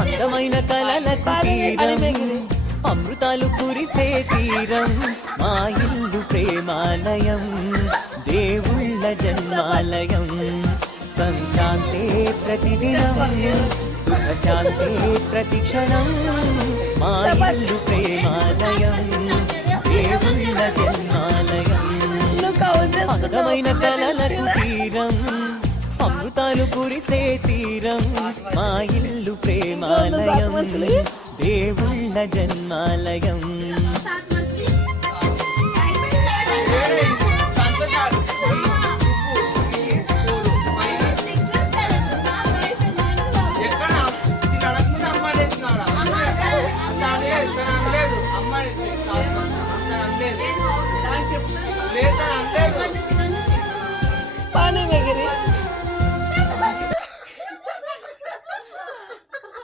అందమైన కలలకు తీరం అమృతాలు కురిసే తీరం మా ఇల్లు ప్రేమాలయం దేవుళ్ళ జన్మాలయం సంక్రాంతే ప్రతిదినం సుఖశాంతే ప్రతిక్షణం మా ఇల్లు ప్రేమాలయం దేవుళ్ళ జన్మాలయం అందమైన కలలకు తీరం అమృతాలు కురిసే తీరం మా ఇల్లు ప్రేమాలయం దేవుళ్ళ జన్మాలయం లేదా అంటే